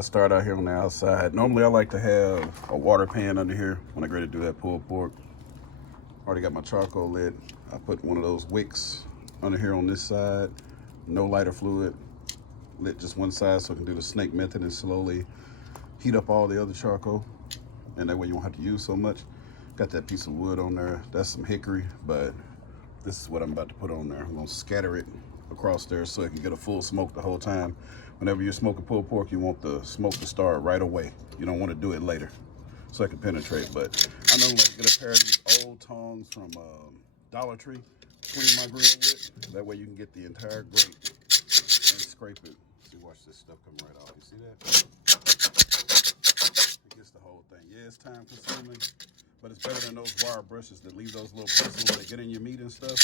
I start out here on the outside. Normally I like to have a water pan under here when I get ready to do that pulled pork. Already got my charcoal lit. I put one of those wicks under here on this side. No lighter fluid. Lit just one side so I can do the snake method and slowly heat up all the other charcoal. And that way you won't have to use so much. Got that piece of wood on there. That's some hickory, but this is what I'm about to put on there. I'm gonna scatter it across there so it can get a full smoke the whole time. Whenever you're smoking pulled pork, you want the smoke to start right away. You don't want to do it later so it can penetrate. But I normally like to get a pair of these old tongs from Dollar Tree, clean my grill with. That way you can get the entire grate and scrape it. See, watch this stuff come right off. You see that? It gets the whole thing. Yeah, it's time consuming, but it's better than those wire brushes that leave those little bristles that get in your meat and stuff,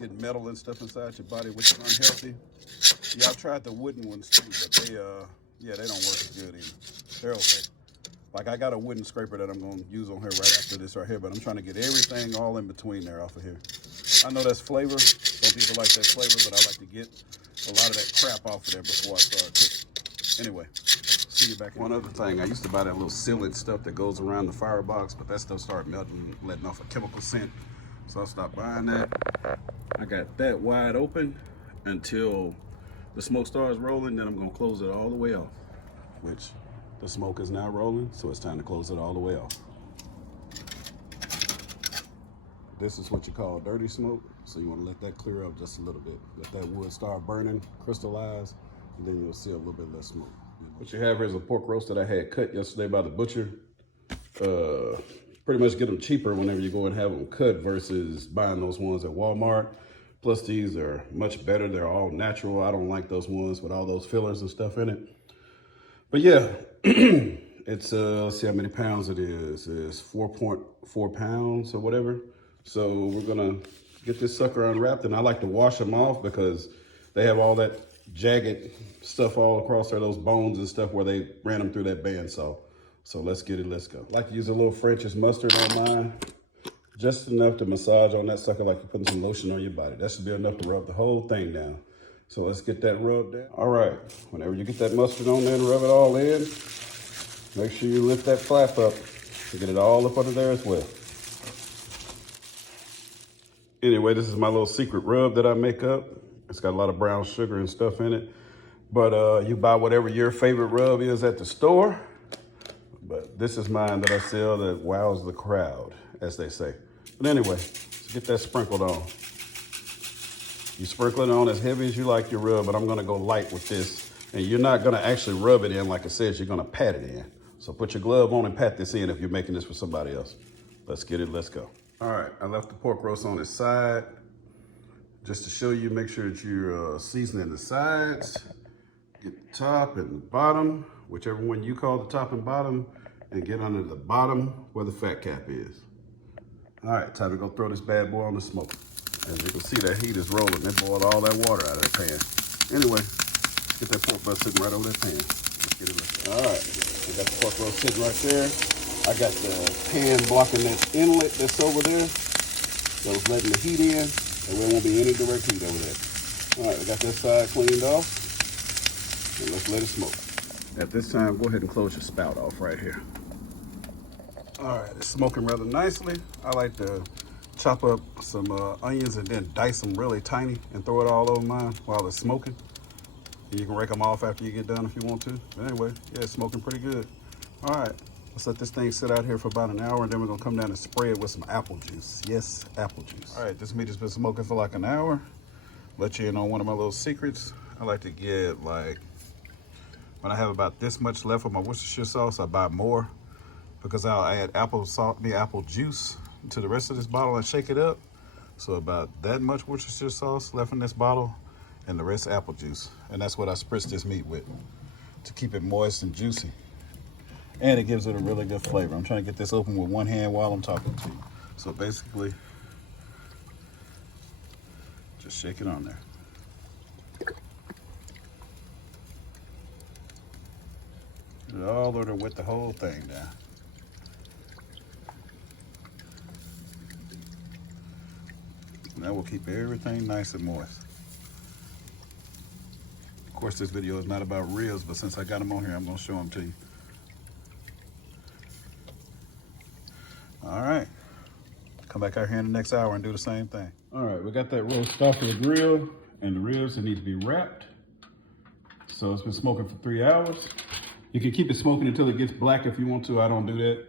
and get metal and stuff inside your body, which is unhealthy. Yeah, I've tried the wooden ones too, but they don't work as good either. They're okay. Like I got a wooden scraper that I'm gonna use on here right after this right here, but I'm trying to get everything all in between there off of here. I know that's flavor. Some people like that flavor, but I like to get a lot of that crap off of there before I start cooking. Anyway, see you back. One other thing, I used to buy that little sealant stuff that goes around the firebox, but that stuff started melting, letting off a chemical scent. So I stopped buying that. I got that wide open until the smoke starts rolling, then I'm gonna close it all the way off, which the smoke is now rolling, so it's time to close it all the way off. This is what you call dirty smoke, so you wanna let that clear up just a little bit. Let that wood start burning, crystallize, and then you'll see a little bit less smoke. What you have here is a pork roast that I had cut yesterday by the butcher. Pretty much get them cheaper whenever you go and have them cut versus buying those ones at Walmart. Plus these are much better. They're all natural. I don't like those ones with all those fillers and stuff in it. But yeah, it's, let's see how many pounds it is. It's 4.4 pounds or whatever. So we're gonna get this sucker unwrapped, and I like to wash them off because they have all that jagged stuff all across there, those bones and stuff where they ran them through that bandsaw. So let's get it, let's go. I like to use a little French's mustard on mine. Just enough to massage on that sucker like you're putting some lotion on your body. That should be enough to rub the whole thing down. So let's get that rubbed down. All right, whenever you get that mustard on there and rub it all in, make sure you lift that flap up to get it all up under there as well. Anyway, this is my little secret rub that I make up. It's got a lot of brown sugar and stuff in it. But you buy whatever your favorite rub is at the store. But this is mine that I sell that wows the crowd, as they say. But anyway, let's get that sprinkled on. You sprinkle it on as heavy as you like your rub, but I'm gonna go light with this. And you're not gonna actually rub it in like it says, you're gonna pat it in. So put your glove on and pat this in if you're making this for somebody else. Let's get it, let's go. All right, I left the pork roast on its side. Just to show you, make sure that you're seasoning the sides. Get the top and the bottom, whichever one you call the top and bottom, and get under the bottom where the fat cap is. All right, time to go throw this bad boy on the smoke. As you can see, that heat is rolling. They boiled all that water out of that pan. Anyway, get that pork roast sitting right over that pan. Let's get it. All right, we got the pork roast sitting right there. I got the pan blocking that inlet that's over there. So it's letting the heat in, and there won't be any direct heat over there. All right, we got that side cleaned off, and let's let it smoke. At this time, go ahead and close your spout off right here. All right, it's smoking rather nicely. I like to chop up some onions and then dice them really tiny and throw it all over mine while it's smoking. And you can rake them off after you get done if you want to. But anyway, yeah, it's smoking pretty good. All right, let's let this thing sit out here for about an hour, and then we're gonna come down and spray it with some apple juice. Yes, apple juice. All right, this meat has been smoking for like an hour. Let you in on one of my little secrets. I like to get like, when I have about this much left of my Worcestershire sauce, I buy more because I'll add apple juice to the rest of this bottle and shake it up. So about that much Worcestershire sauce left in this bottle and the rest apple juice. And that's what I spritz this meat with to keep it moist and juicy. And it gives it a really good flavor. I'm trying to get this open with one hand while I'm talking to you. So basically, just shake it on there. Get it all over with the whole thing down. And that will keep everything nice and moist. Of course, this video is not about ribs, but since I got them on here, I'm gonna show them to you. All right, come back out here in the next hour and do the same thing. All right, we got that roast off of the grill, and the ribs, it needs to be wrapped. So it's been smoking for 3 hours. You can keep it smoking until it gets black if you want to. I don't do that.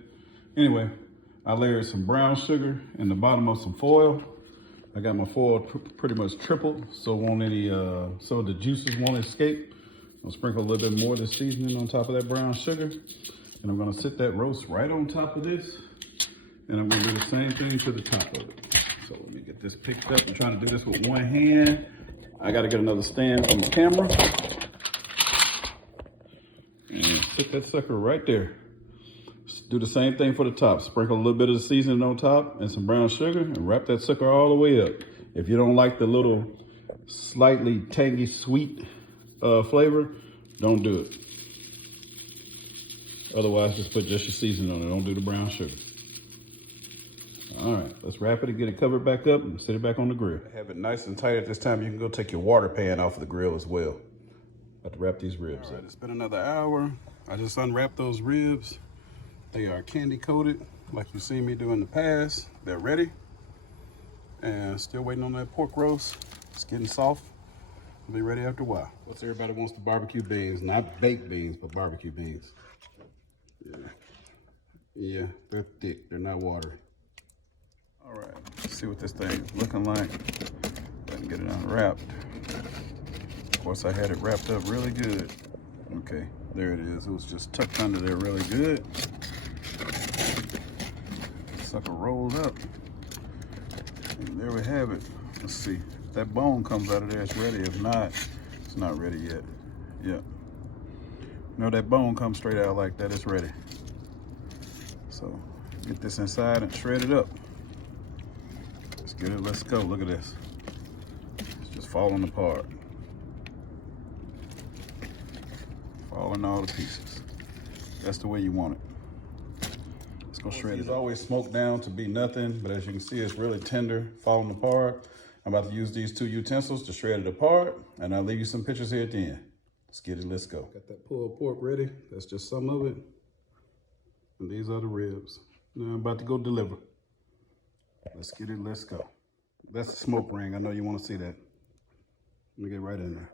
Anyway, I layered some brown sugar in the bottom of some foil. I got my foil pretty much tripled, so so the juices won't escape. I'll sprinkle a little bit more of the seasoning on top of that brown sugar. And I'm gonna sit that roast right on top of this. And I'm gonna do the same thing to the top of it. So let me get this picked up. I'm trying to do this with one hand. I gotta get another stand on the camera. And sit that sucker right there. Do the same thing for the top. Sprinkle a little bit of the seasoning on top and some brown sugar and wrap that sucker all the way up. If you don't like the little slightly tangy sweet flavor, don't do it. Otherwise, just put just your seasoning on it. Don't do the brown sugar. All right, let's wrap it and get it covered back up and sit it back on the grill. Have it nice and tight at this time. You can go take your water pan off of the grill as well. About to wrap these ribs up. It's been another hour. I just unwrapped those ribs. They are candy coated, like you've seen me do in the past. They're ready. And still waiting on that pork roast. It's getting soft. It'll be ready after a while. What's everybody wants the barbecue beans? Not baked beans, but barbecue beans. Yeah, they're thick. They're not watery. All right, let's see what this thing is looking like. Let me get it unwrapped. Of course, I had it wrapped up really good. Okay, there it is. It was just tucked under there really good. Sucker rolled up. And there we have it. Let's see. If that bone comes out of there, it's ready. If not, it's not ready yet. Yeah. No, that bone comes straight out like that, it's ready. So get this inside and shred it up. Let's get it, let's go. Look at this. It's just falling apart. Falling all to pieces. That's the way you want it. Let's go shred it. It's always smoked down to be nothing, but as you can see, it's really tender, falling apart. I'm about to use these two utensils to shred it apart, and I'll leave you some pictures here at the end. Let's get it, let's go. Got that pulled pork ready. That's just some of it. And these are the ribs. Now I'm about to go deliver. Let's get it, let's go. That's the smoke ring. I know you want to see that. Let me get right in there.